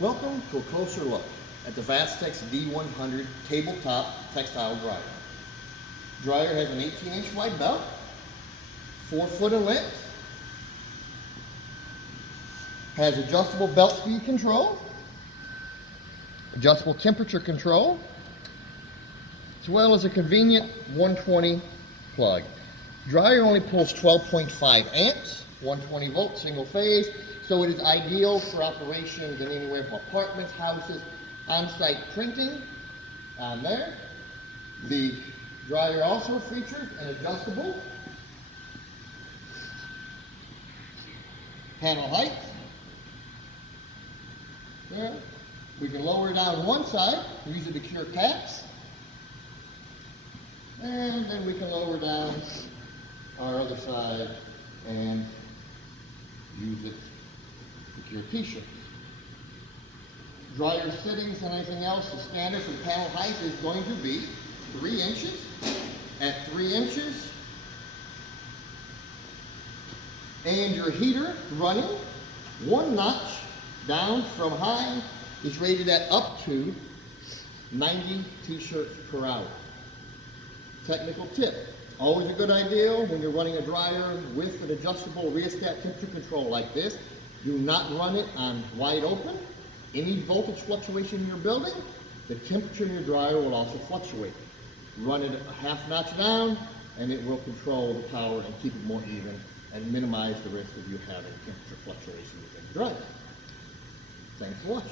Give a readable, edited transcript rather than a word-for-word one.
Welcome to a closer look at the Vastex D100 tabletop textile dryer. Dryer has an 18-inch wide belt, 4 foot in length, has adjustable belt speed control, adjustable temperature control, as well as a convenient 120 plug. Dryer only pulls 12.5 amps, 120 volt single phase, so it is ideal for operations in anywhere from apartments, houses, on-site printing on there. The dryer also features an adjustable panel height. There. We can lower it down one side, use it to cure caps, and then we can lower down our other side and use it to cure t-shirts. Dryer settings and anything else, the standard for panel height is going to be 3 inches. At 3 inches, and your heater running 1 notch down from high is rated at up to 90 t-shirts per hour. Technical tip, always a good idea when you're running a dryer with an adjustable rheostat temperature control like this, do not run it on wide open. Any voltage fluctuation in your building, the temperature in your dryer will also fluctuate. Run it a half notch down and it will control the power and keep it more even and minimize the risk of you having temperature fluctuation within the dryer. Thanks for watching.